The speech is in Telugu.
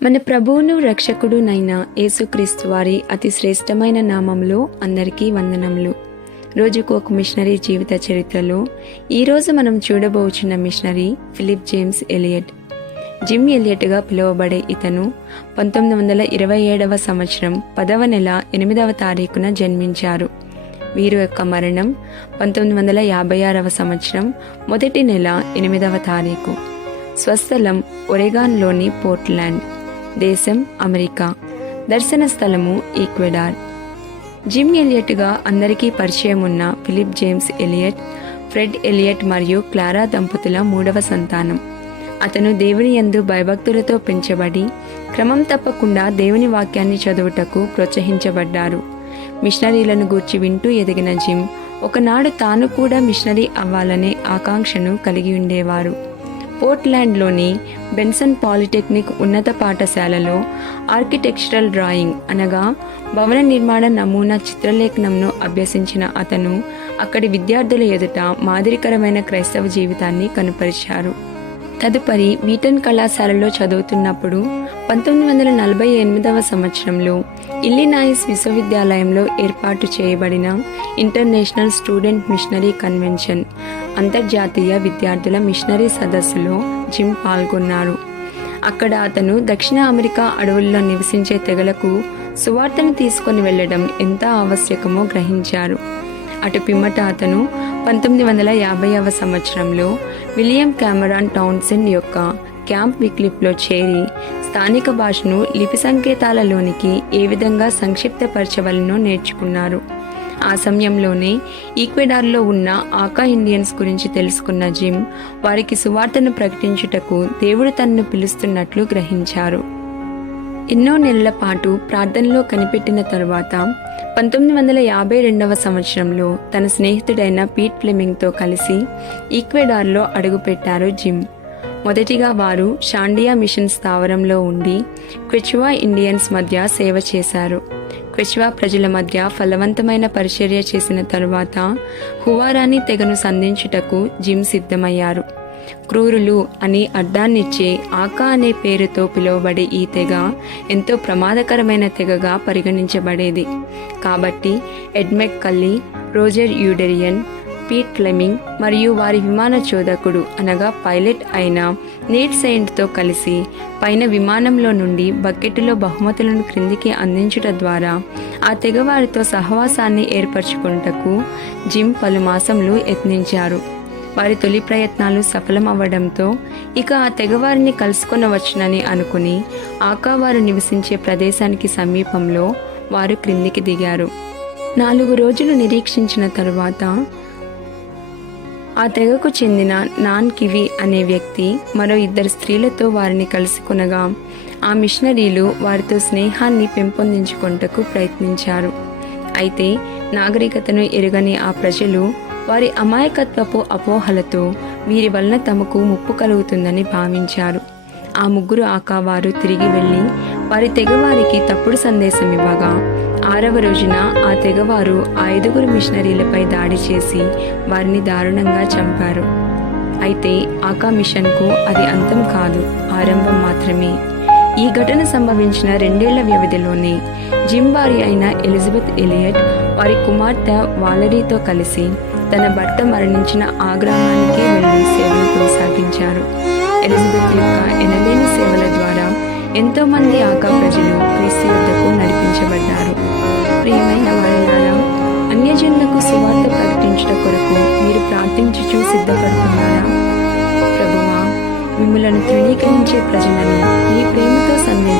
మన ప్రభువును రక్షకుడునైన యేసుక్రీస్తు వారి అతి శ్రేష్టమైన నామంలో అందరికీ వందనములు. రోజుకు ఒక మిషనరీ జీవిత చరిత్రలో ఈరోజు మనం చూడబోచున్న missionary Philip James Elliot. Jim ఎలియట్గా పిలువబడే ఇతను 1927 సంవత్సరం 10వ నెల 8వ తారీఖున జన్మించారు. వీరి యొక్క మరణం 1956 సంవత్సరం 1వ నెల 8వ తారీఖు. స్వస్థలం ఒరెగాన్లోని పోర్ట్లాండ్, దేశం అమెరికా, దర్శన స్థలము ఈక్వెడార్. జిమ్ ఎలియట్గా అందరికీ పరిచయం ఉన్న Philip James Elliot, Fred Elliot మరియు క్లారా దంపతుల 3వ సంతానం. అతను దేవుని యందు భయభక్తులతో పెంచబడి క్రమం తప్పకుండా దేవుని వాక్యాన్ని చదువుటకు ప్రోత్సహించబడ్డారు. మిషనరీలను గూర్చి వింటూ ఎదిగిన జిమ్ ఒకనాడు తాను కూడా మిషనరీ అవ్వాలనే ఆకాంక్షను కలిగి ఉండేవారు. పోర్ట్లాండ్లోని బెన్సన్ పాలిటెక్నిక్ ఉన్నత పాఠశాలలో ఆర్కిటెక్చరల్ డ్రాయింగ్ అనగా భవన నిర్మాణ నమూనా చిత్రలేఖనంను అభ్యసించిన అతను అక్కడి విద్యార్థుల ఎదుట మాదిరికరమైన క్రైస్తవ జీవితాన్ని కనుపరిచారు. తదుపరి వీటన్ కళాశాలలో చదువుతున్నప్పుడు 1948 సంవత్సరంలో ఇల్లినాయిస్ విశ్వవిద్యాలయంలో ఏర్పాటు చేయబడిన ఇంటర్నేషనల్ స్టూడెంట్ మిషనరీ కన్వెన్షన్ అంతర్జాతీయ విద్యార్థుల మిషనరీ సదస్సులో జిమ్ పాల్గొన్నారు. అక్కడ అతను దక్షిణ అమెరికా అడవుల్లో నివసించే తెగలకు సువార్తను తీసుకొని వెళ్లడం ఎంత ఆవశ్యకమో గ్రహించారు. అటు పిమ్మట అతను 1950వ సంవత్సరంలో విలియం కామెరాన్ టౌన్సెండ్ యొక్క క్యాంప్ విక్లిఫ్లో చేరి స్థానిక భాషను లిపి సంకేతాలలోనికి ఏ విధంగా సంక్షిప్తపరచవలనో నేర్చుకున్నారు. ఆ సమయంలోనే ఈక్వెడార్లో ఉన్న ఆకా ఇండియన్స్ గురించి తెలుసుకున్న జిమ్ వారికి సువార్తను ప్రకటించుటకు దేవుడు తనను పిలుస్తున్నట్లు గ్రహించారు. ఎన్నో నెలల పాటు ప్రార్థనలో కనిపెట్టిన తరువాత 1952వ సంవత్సరంలో తన స్నేహితుడైన పీట్ ఫ్లెమింగ్తో కలిసి ఈక్వెడార్లో అడుగుపెట్టారు జిమ్. మొదటిగా వారు షాండియా మిషన్ స్థావరంలో ఉండి క్వెచువా ఇండియన్స్ మధ్య సేవ చేశారు. క్వెచువా ప్రజల మధ్య ఫలవంతమైన పరిచర్య చేసిన తరువాత హువారాని తెగను సంధించుటకు జిమ్ సిద్ధమయ్యారు. క్రూరులు అని అడ్డాన్నిచ్చే ఆకా అనే పేరుతో పిలువబడే ఈ తెగ ఎంతో ప్రమాదకరమైన తెగగా పరిగణించబడేది. కాబట్టి ఎడ్మెక్ కల్లీ, రోజర్ యూడెరియన్, పీట్ ఫ్లెమింగ్ మరియు వారి విమాన చోదకుడు అనగా పైలట్ అయిన నేట్ సెయింట్తో కలిసి పైన విమానంలో నుండి బకెట్టులో బహుమతులను క్రిందికి అందించుట ద్వారా ఆ తెగవారితో సహవాసాన్ని ఏర్పరచుకున్నటకు జిమ్ పలు మాసంలు యత్నించారు. వారి తొలి ప్రయత్నాలు సఫలమవ్వడంతో ఇక ఆ తెగవారిని కలుసుకొనవచ్చునని అనుకుని ఆకావారు నివసించే ప్రదేశానికి సమీపంలో వారు క్రిందికి దిగారు. 4 రోజులు నిరీక్షించిన తరువాత ఆ తెగకు చెందిన నాన్ కివి అనే వ్యక్తి మరో 2 స్త్రీలతో వారిని కలుసుకొనగా ఆ మిషనరీలు వారితో స్నేహాన్ని పెంపొందించుకొనుటకు ప్రయత్నించారు. అయితే నాగరికతను ఎరుగని ఆ ప్రజలు వారి అమాయకత్వపు అపోహలతో వీరి వలన తమకు ముప్పు కలుగుతుందని భావించారు. ఆ 3 ఆకావారు తిరిగి వెళ్ళి వారి తెగవారికి తప్పుడు సందేశం ఇవ్వగా 6వ రోజున ఆ తెగవారు ఆ 5 మిషనరీలపై దాడి చేసి వారిని దారుణంగా చంపారు. అయితే ఆకా మిషన్కు అది అంతం కాదు, ఆరంభం మాత్రమే. ఈ ఘటన సంభవించిన 2 ఏళ్ల వ్యవధిలోనే జిమ్ భార్య అయిన ఎలిజబెత్ ఎలియట్ వారి కుమార్తె వాలరీతో కలిసి తన భర్త మరణించిన ఆ గ్రామానికే వెళ్లి సేవలు కొనసాగించారు. ఎలిజబెత్ యొక్క ఎనలేని సేవల ద్వారా ఎంతో మంది ఆకా ప్రజలు క్రీస్తు యుద్ధకు నడిపించబడ్డారు. ప్రియమైన వారిలారా, అన్యజనులకు సువార్త ప్రకటించుట కొరకు మీరు ప్రార్థించుచూ సిద్ధపడుతున్నారా? ప్రభువా, మిమ్ములను తృణీకరించే ప్రజలను నీ ప్రేమతో సంధించి